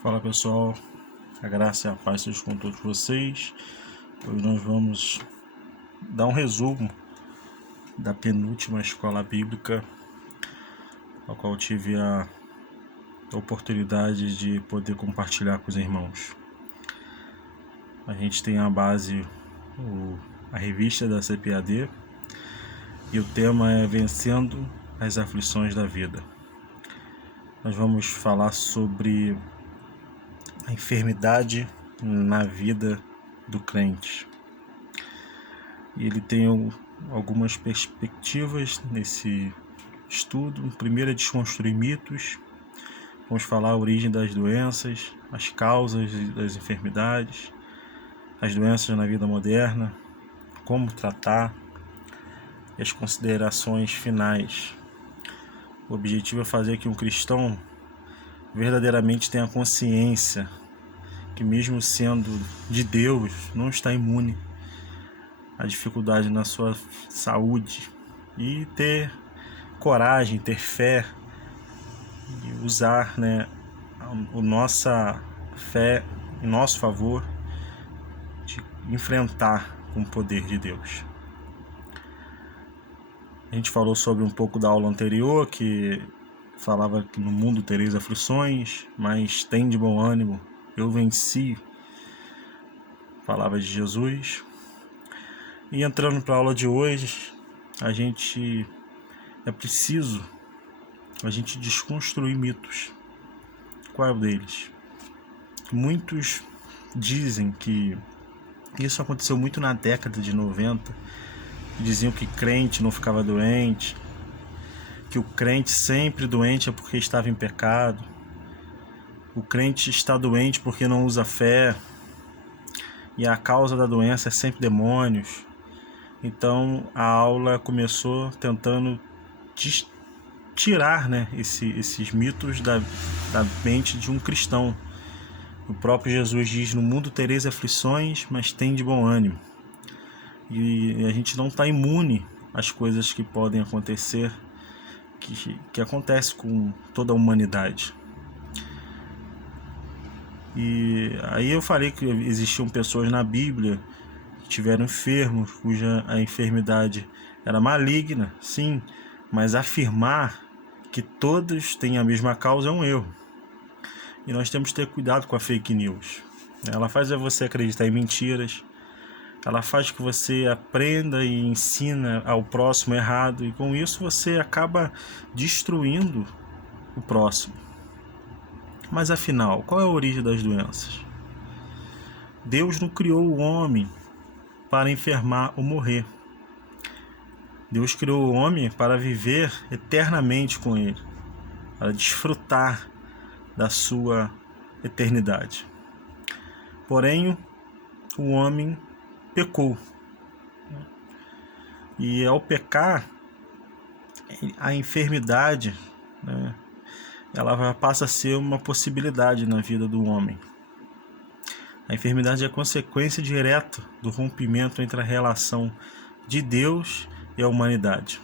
Fala pessoal, a graça e a paz seja com todos vocês. Hoje nós vamos dar um resumo da penúltima escola bíblica, a qual tive a oportunidade de poder compartilhar com os irmãos. A gente tem a base, a revista da CPAD, e o tema é Vencendo as Aflições da Vida. Nós vamos falar sobre a enfermidade na vida do crente. E ele tem algumas perspectivas nesse estudo. Primeiro é desconstruir mitos. Vamos falar a origem das doenças, as causas das enfermidades, as doenças na vida moderna, como tratar e as considerações finais. O objetivo é fazer que um cristão verdadeiramente tenha consciência que, mesmo sendo de Deus, não está imune à dificuldade na sua saúde, e ter coragem, ter fé e usar a nossa fé em nosso favor de enfrentar com o poder de Deus. A gente falou sobre um pouco da aula anterior, que falava que no mundo tereis aflições, mas tem de bom ânimo, eu venci. Falava de Jesus. E entrando para a aula de hoje, é preciso a gente desconstruir mitos. Qual é o deles? Muitos dizem que isso aconteceu muito na década de 90. Diziam que crente não ficava doente, que o crente sempre doente é porque estava em pecado, o crente está doente porque não usa fé, e a causa da doença é sempre demônios. Então a aula começou tentando tirar esses mitos da mente de um cristão. O próprio Jesus diz: no mundo tereis aflições, mas tem de bom ânimo. E a gente não está imune às coisas que podem acontecer, que acontece com toda a humanidade. E aí eu falei que existiam pessoas na Bíblia que tiveram enfermos, cuja a enfermidade era maligna, sim, mas afirmar que todos têm a mesma causa é um erro. E nós temos que ter cuidado com a fake news. Ela faz você acreditar em mentiras, ela faz que você aprenda e ensina ao próximo errado, e com isso você acaba destruindo o próximo. Mas afinal, qual é a origem das doenças? Deus não criou o homem para enfermar ou morrer. Deus criou o homem para viver eternamente com ele, para desfrutar da sua eternidade. Porém, o homem pecou. E ao pecar, a enfermidade, ela passa a ser uma possibilidade na vida do homem. A enfermidade é consequência direta do rompimento entre a relação de Deus e a humanidade.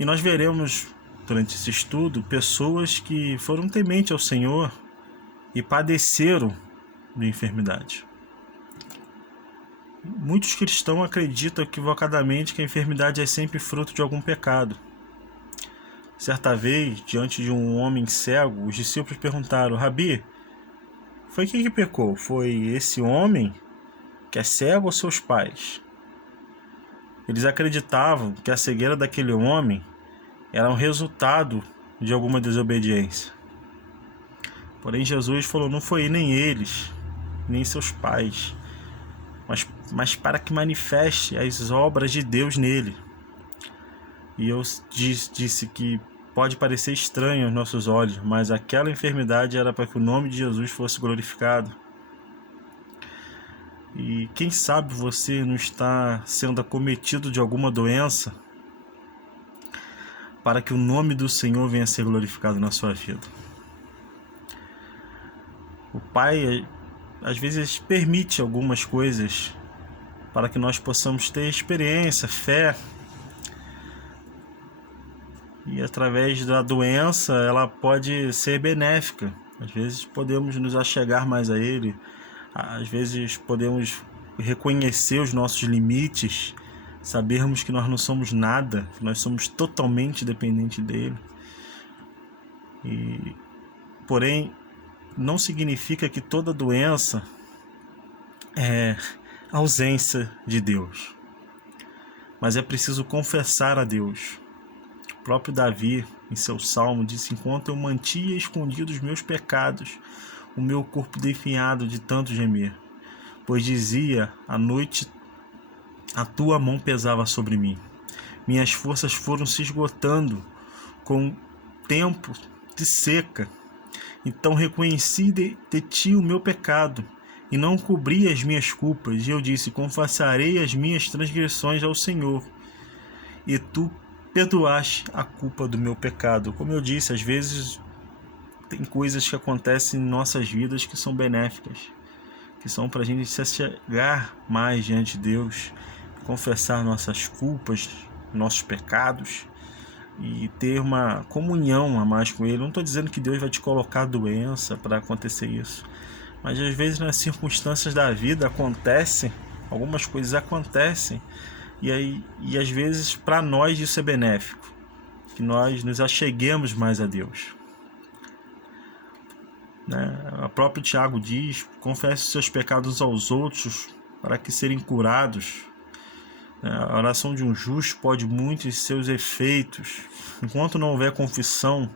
E nós veremos durante esse estudo pessoas que foram tementes ao Senhor e padeceram de enfermidade. Muitos cristãos acreditam equivocadamente que a enfermidade é sempre fruto de algum pecado. Certa vez, diante de um homem cego, os discípulos perguntaram: Rabi, foi quem que pecou? Foi esse homem que é cego ou seus pais? Eles acreditavam que a cegueira daquele homem era um resultado de alguma desobediência. Porém, Jesus falou: não foi nem eles, nem seus pais, mas para que manifeste as obras de Deus nele. E eu disse que pode parecer estranho aos nossos olhos, mas aquela enfermidade era para que o nome de Jesus fosse glorificado. E quem sabe você não está sendo acometido de alguma doença para que o nome do Senhor venha a ser glorificado na sua vida. O Pai às vezes permite algumas coisas para que nós possamos ter experiência, fé. E através da doença ela pode ser benéfica Às vezes podemos nos achegar mais a Ele, às vezes podemos reconhecer os nossos limites, sabermos que nós não somos nada, que nós somos totalmente dependentes dele. Porém, não significa que toda doença é ausência de Deus, mas é preciso confessar a Deus. O próprio Davi, em seu salmo, disse: enquanto eu mantinha escondidos os meus pecados, o meu corpo definhado de tanto gemer, pois dizia, à noite a tua mão pesava sobre mim. Minhas forças foram se esgotando com o tempo de seca. Então reconheci de ti o meu pecado, e não cobri as minhas culpas. E eu disse: confessarei as minhas transgressões ao Senhor, e tu perdoaste a culpa do meu pecado. Como eu disse, às vezes tem coisas que acontecem em nossas vidas que são benéficas, que são para a gente se chegar mais diante de Deus, confessar nossas culpas, nossos pecados e ter uma comunhão a mais com Ele. Não estou dizendo que Deus vai te colocar doença para acontecer isso, mas às vezes nas circunstâncias da vida acontecem, algumas coisas acontecem, e às vezes para nós isso é benéfico, que nós nos acheguemos mais a Deus. O próprio Tiago diz: confesse os seus pecados aos outros para que serem curados. A oração de um justo pode muito em seus efeitos. Enquanto não houver confissão,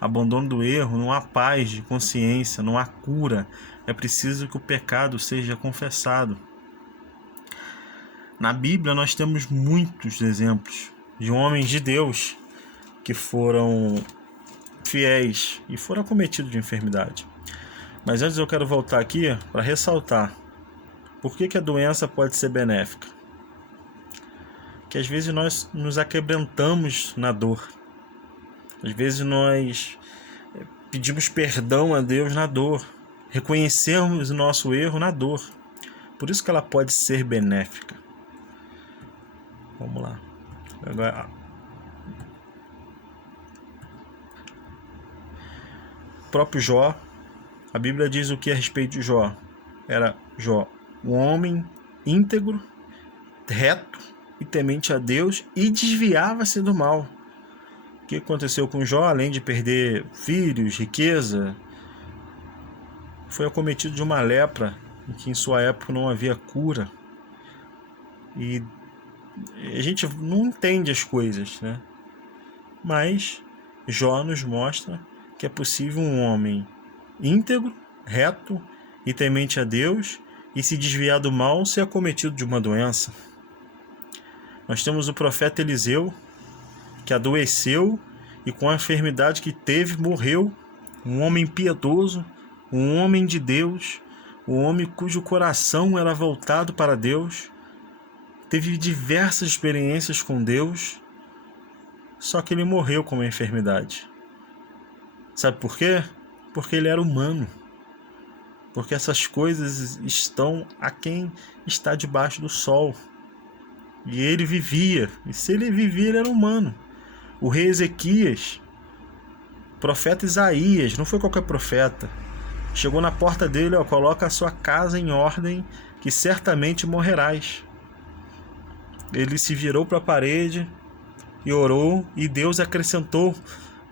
abandono do erro, não há paz de consciência, não há cura. É preciso que o pecado seja confessado. Na Bíblia nós temos muitos exemplos de homens de Deus que foram fiéis e foram acometidos de enfermidade. Mas antes eu quero voltar aqui para ressaltar por que a doença pode ser benéfica. Que às vezes nós nos aquebrantamos na dor. Às vezes nós pedimos perdão a Deus na dor. Reconhecemos o nosso erro na dor. Por isso que ela pode ser benéfica. Vamos lá. Agora, o próprio Jó, a Bíblia diz o que a respeito de Jó? Era Jó, um homem íntegro, reto e temente a Deus, e desviava-se do mal. O que aconteceu com Jó? Além de perder filhos, riqueza, foi acometido de uma lepra em que em sua época não havia cura. E a gente não entende as coisas, né? Mas Jó nos mostra que é possível um homem íntegro, reto e temente a Deus e se desviar do mal, ser acometido de uma doença. Nós temos o profeta Eliseu, que adoeceu e com a enfermidade que teve, morreu. Um homem piedoso, um homem de Deus, um homem cujo coração era voltado para Deus, teve diversas experiências com Deus, só que ele morreu com uma enfermidade. Sabe por quê? Porque ele era humano. Porque essas coisas estão a quem está debaixo do sol. E ele vivia, e se ele vivia, ele era humano. O rei Ezequias, profeta Isaías, não foi qualquer profeta, chegou na porta dele: coloca a sua casa em ordem, que certamente morrerás. Ele se virou para a parede e orou, e Deus acrescentou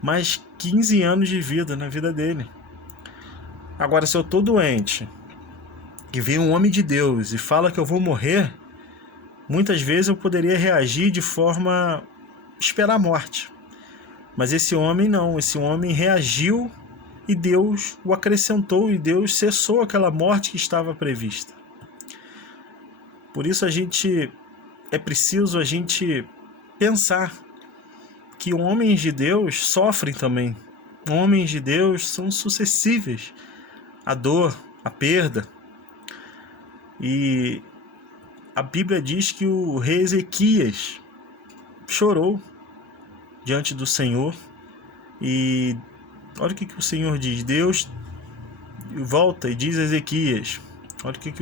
mais 15 anos de vida na vida dele. Agora, se eu estou doente e vem um homem de Deus e fala que eu vou morrer, muitas vezes eu poderia reagir de forma esperar a morte. Mas esse homem não, esse homem reagiu e Deus o acrescentou, e Deus cessou aquela morte que estava prevista. Por isso é preciso a gente pensar que homens de Deus sofrem também. Homens de Deus são suscetíveis à dor, à perda. E a Bíblia diz que o rei Ezequias chorou diante do Senhor. E olha o que o Senhor diz. Deus volta e diz a Ezequias, olha o que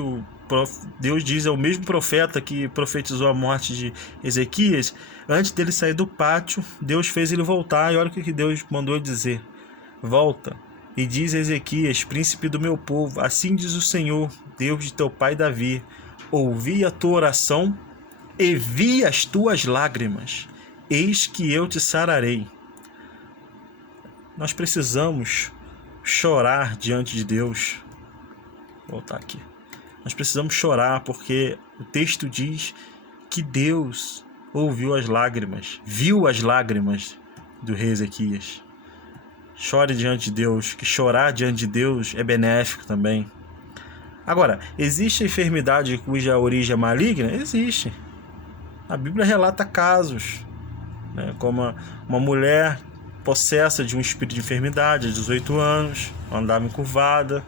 Deus diz ao mesmo profeta que profetizou a morte de Ezequias. Antes dele sair do pátio, Deus fez ele voltar, e olha o que Deus mandou dizer: volta E diz a Ezequias, príncipe do meu povo: assim diz o Senhor, Deus de teu pai Davi: ouvi a tua oração e vi as tuas lágrimas, eis que eu te sararei. Nós precisamos chorar diante de Deus. Vou voltar aqui. Nós precisamos chorar porque o texto diz que Deus ouviu as lágrimas, viu as lágrimas do rei Ezequias. Chore diante de Deus, que chorar diante de Deus é benéfico também. Agora, existe enfermidade cuja origem é maligna? Existe. A Bíblia relata casos, né, como uma mulher possessa de um espírito de enfermidade, aos 18 anos, andava encurvada.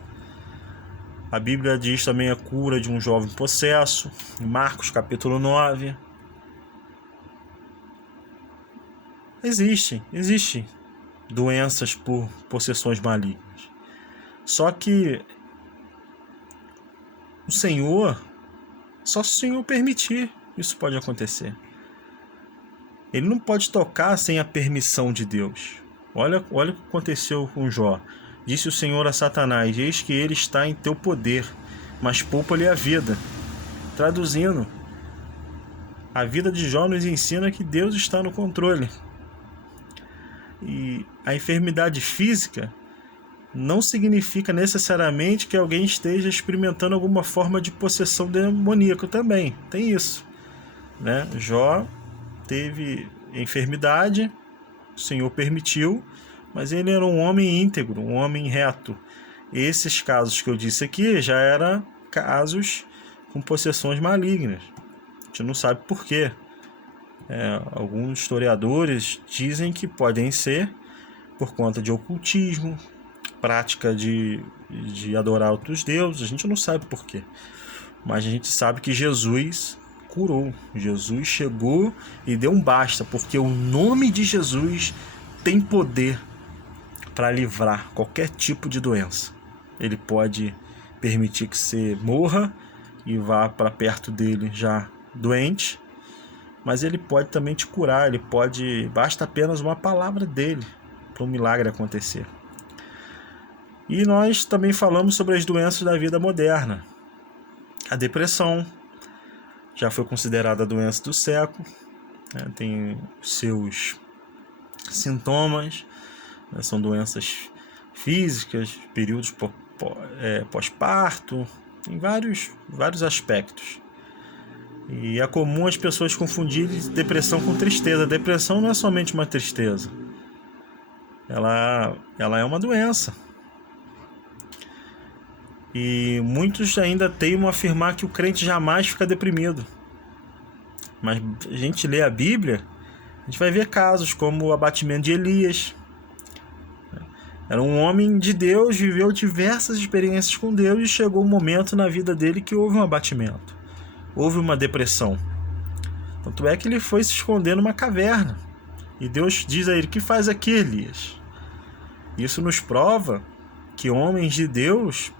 A Bíblia diz também a cura de um jovem possesso, em Marcos capítulo 9. Existe doenças por possessões malignas. Só que só se o Senhor permitir, isso pode acontecer. Ele não pode tocar sem a permissão de Deus. Olha o que aconteceu com Jó. Disse o Senhor a Satanás: eis que ele está em teu poder, mas poupa-lhe a vida. Traduzindo, a vida de Jó nos ensina que Deus está no controle. E a enfermidade física não significa necessariamente que alguém esteja experimentando alguma forma de possessão demoníaca também. Tem isso, né? Jó teve enfermidade, o Senhor permitiu, mas ele era um homem íntegro, um homem reto. Esses casos que eu disse aqui já eram casos com possessões malignas. A gente não sabe por quê. Alguns historiadores dizem que podem ser por conta de ocultismo, prática de adorar outros deuses. A gente não sabe por quê, mas a gente sabe que Jesus curou. Jesus chegou e deu um basta, porque o nome de Jesus tem poder para livrar qualquer tipo de doença. Ele pode permitir que você morra e vá para perto dele já doente, mas ele pode também te curar. Basta apenas uma palavra dele para um milagre acontecer. E nós também falamos sobre as doenças da vida moderna. A depressão já foi considerada a doença do século, né? Tem seus sintomas, né? São doenças físicas, períodos pós-parto, tem vários aspectos. E é comum as pessoas confundirem depressão com tristeza. A depressão não é somente uma tristeza, ela é uma doença. E muitos ainda teimam afirmar que o crente jamais fica deprimido. Mas a gente lê a Bíblia, a gente vai ver casos como o abatimento de Elias. Era um homem de Deus, viveu diversas experiências com Deus e chegou um momento na vida dele que houve um abatimento, houve uma depressão. Tanto é que ele foi se esconder numa caverna. E Deus diz a ele: que faz aqui, Elias? Isso nos prova que homens de Deus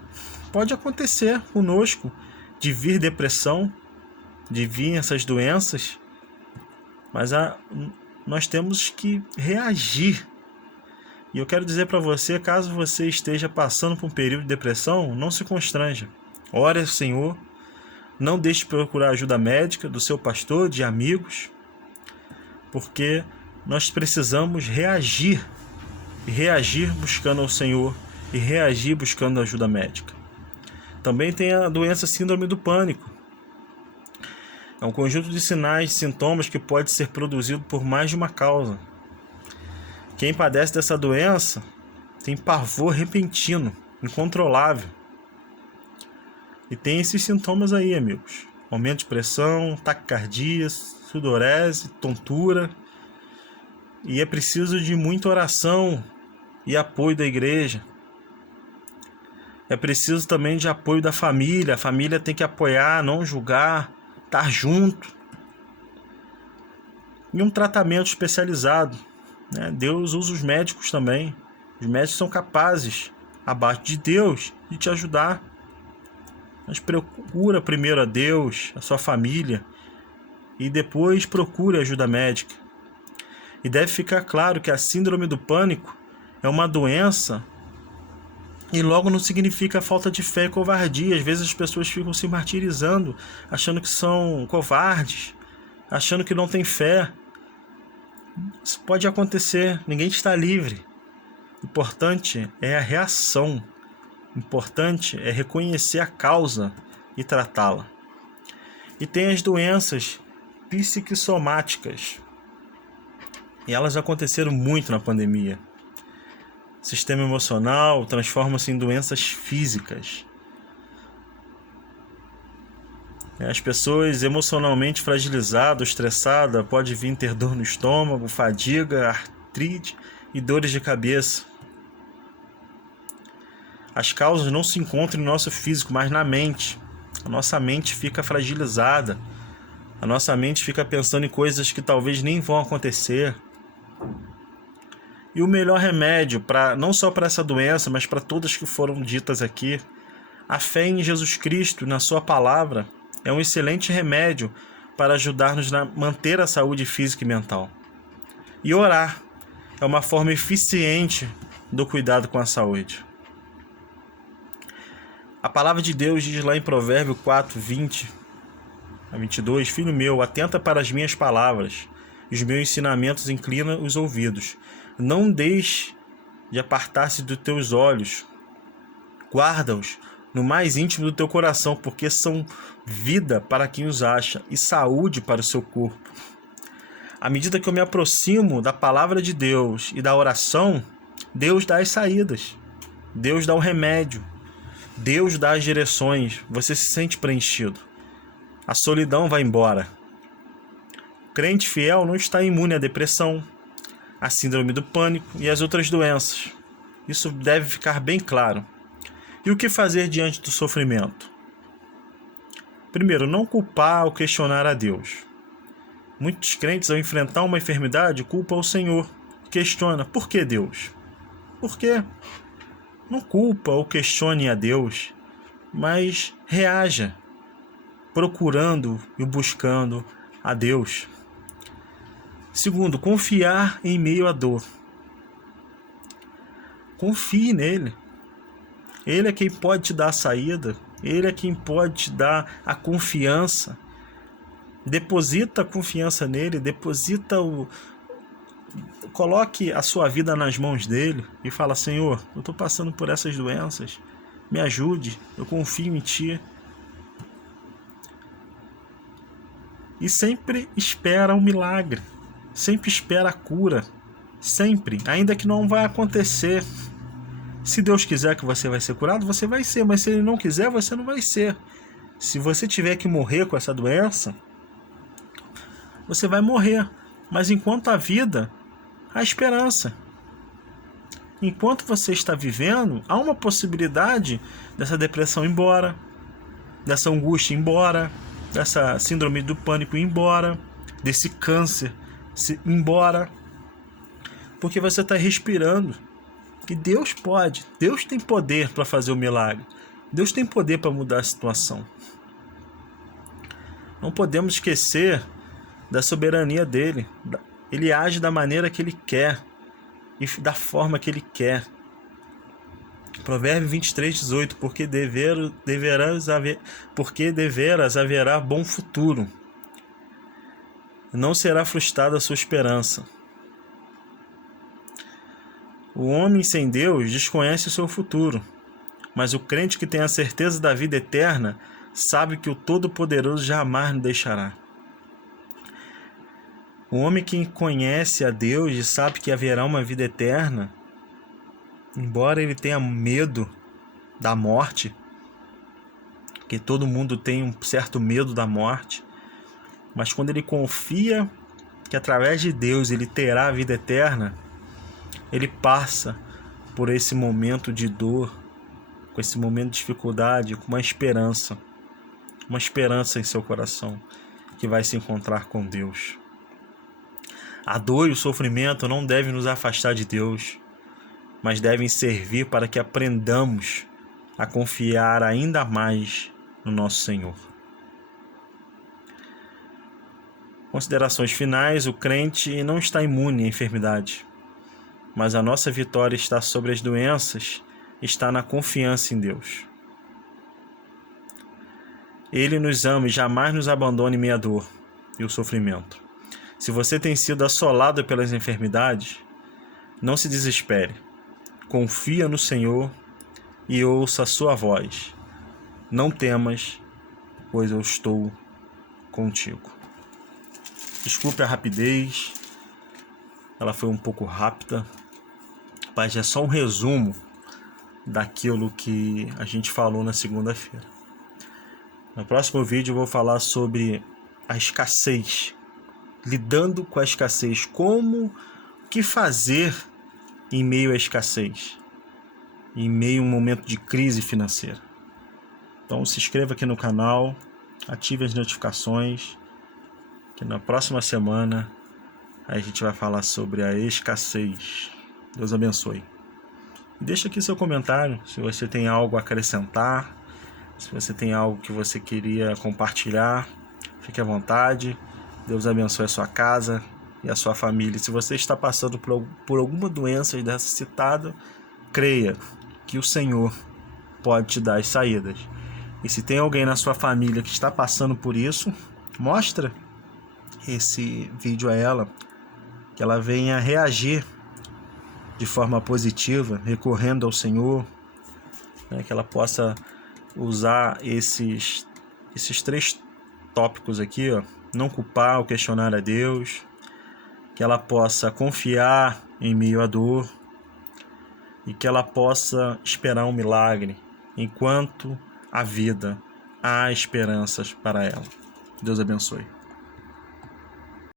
pode acontecer conosco, de vir depressão, de vir essas doenças, mas nós temos que reagir. E eu quero dizer para você, caso você esteja passando por um período de depressão, não se constranja. Ore ao Senhor, não deixe de procurar ajuda médica do seu pastor, de amigos, porque nós precisamos reagir, e reagir buscando ao Senhor, e reagir buscando ajuda médica. Também tem a doença síndrome do pânico. É um conjunto de sinais e sintomas que pode ser produzido por mais de uma causa. Quem padece dessa doença tem pavor repentino, incontrolável. E tem esses sintomas aí, amigos: aumento de pressão, taquicardia, sudorese, tontura. E é preciso de muita oração e apoio da igreja. É preciso também de apoio da família. A família tem que apoiar, não julgar, estar junto. E um tratamento especializado, né? Deus usa os médicos também. Os médicos são capazes, abaixo de Deus, de te ajudar. Mas procura primeiro a Deus, a sua família, e depois procure ajuda médica. E deve ficar claro que a síndrome do pânico é uma doença E logo não significa falta de fé e covardia. Às vezes as pessoas ficam se martirizando, achando que são covardes, achando que não tem fé. Isso pode acontecer, ninguém está livre. O importante é a reação. O importante é reconhecer a causa e tratá-la. E tem as doenças psicossomáticas. E elas aconteceram muito na pandemia. O sistema emocional transforma-se em doenças físicas. As pessoas emocionalmente fragilizadas, estressadas, podem vir ter dor no estômago, fadiga, artrite e dores de cabeça. As causas não se encontram no nosso físico, mas na mente. A nossa mente fica fragilizada. A nossa mente fica pensando em coisas que talvez nem vão acontecer. E o melhor remédio, não só para essa doença, mas para todas que foram ditas aqui, a fé em Jesus Cristo, na sua palavra, é um excelente remédio para ajudar-nos a manter a saúde física e mental. E orar é uma forma eficiente do cuidado com a saúde. A palavra de Deus diz lá em Provérbios 4, 20 a 22, Filho meu, atenta para as minhas palavras, os meus ensinamentos inclina os ouvidos. Não deixe de apartar-se dos teus olhos, guarda-os no mais íntimo do teu coração, porque são vida para quem os acha e saúde para o seu corpo. À medida que eu me aproximo da palavra de Deus e da oração, Deus dá as saídas, Deus dá o remédio, Deus dá as direções, você se sente preenchido. A solidão vai embora. O crente fiel não está imune à depressão, à síndrome do pânico e às outras doenças. Isso deve ficar bem claro. E o que fazer diante do sofrimento? Primeiro, não culpar ou questionar a Deus. Muitos crentes, ao enfrentar uma enfermidade, culpam o Senhor. Questiona, por que Deus? Por quê? Não culpa ou questione a Deus, mas reaja, procurando e buscando a Deus. Segundo, confiar em meio à dor. Confie nele. Ele é quem pode te dar a saída. Ele é quem pode te dar a confiança. Deposita a confiança nele. Coloque a sua vida nas mãos dele e fala: Senhor, eu estou passando por essas doenças. Me ajude. Eu confio em ti. E sempre espera um milagre. Sempre espera a cura. Sempre. Ainda que não vai acontecer. Se Deus quiser que você vai ser curado, você vai ser. Mas se Ele não quiser, você não vai ser. Se você tiver que morrer com essa doença, você vai morrer. Mas enquanto há vida, há esperança. Enquanto você está vivendo, há uma possibilidade dessa depressão ir embora, dessa angústia ir embora, dessa síndrome do pânico ir embora, desse câncer ir embora. Porque você está respirando. E Deus pode. Deus tem poder para fazer o milagre. Deus tem poder para mudar a situação. Não podemos esquecer da soberania dele. Ele age da maneira que ele quer e da forma que ele quer. Provérbio 23:18, porque deveras haverá bom futuro. Não será frustrada a sua esperança. O homem sem Deus desconhece o seu futuro, mas o crente que tem a certeza da vida eterna sabe que o Todo-Poderoso jamais nos deixará. O homem que conhece a Deus e sabe que haverá uma vida eterna, embora ele tenha medo da morte, porque todo mundo tem um certo medo da morte, mas quando ele confia que através de Deus ele terá a vida eterna, ele passa por esse momento de dor, com esse momento de dificuldade, com uma esperança em seu coração, que vai se encontrar com Deus. A dor e o sofrimento não devem nos afastar de Deus, mas devem servir para que aprendamos a confiar ainda mais no nosso Senhor. Considerações finais: o crente não está imune à enfermidade, mas a nossa vitória está sobre as doenças está na confiança em Deus. Ele nos ama e jamais nos abandona em meio à dor e o sofrimento. Se você tem sido assolado pelas enfermidades, não se desespere. Confia no Senhor e ouça a sua voz. Não temas, pois eu estou contigo. Desculpe a rapidez, ela foi um pouco rápida, mas é só um resumo daquilo que a gente falou na segunda-feira. No próximo vídeo eu vou falar sobre a escassez, lidando com a escassez, o que fazer em meio à escassez, em meio a um momento de crise financeira. Então se inscreva aqui no canal, ative as notificações, que na próxima semana a gente vai falar sobre a escassez. Deus abençoe. Deixa aqui seu comentário, se você tem algo a acrescentar, se você tem algo que você queria compartilhar, fique à vontade. Deus abençoe a sua casa e a sua família. Se você está passando por alguma doença dessa citada, creia que o Senhor pode te dar as saídas. E se tem alguém na sua família que está passando por isso, mostra esse vídeo a ela, que ela venha reagir de forma positiva, recorrendo ao Senhor, né, que ela possa usar esses 3 tópicos aqui, ó, não culpar ou questionar a Deus, que ela possa confiar em meio à dor e que ela possa esperar um milagre enquanto há vida, há esperanças para ela. Deus abençoe.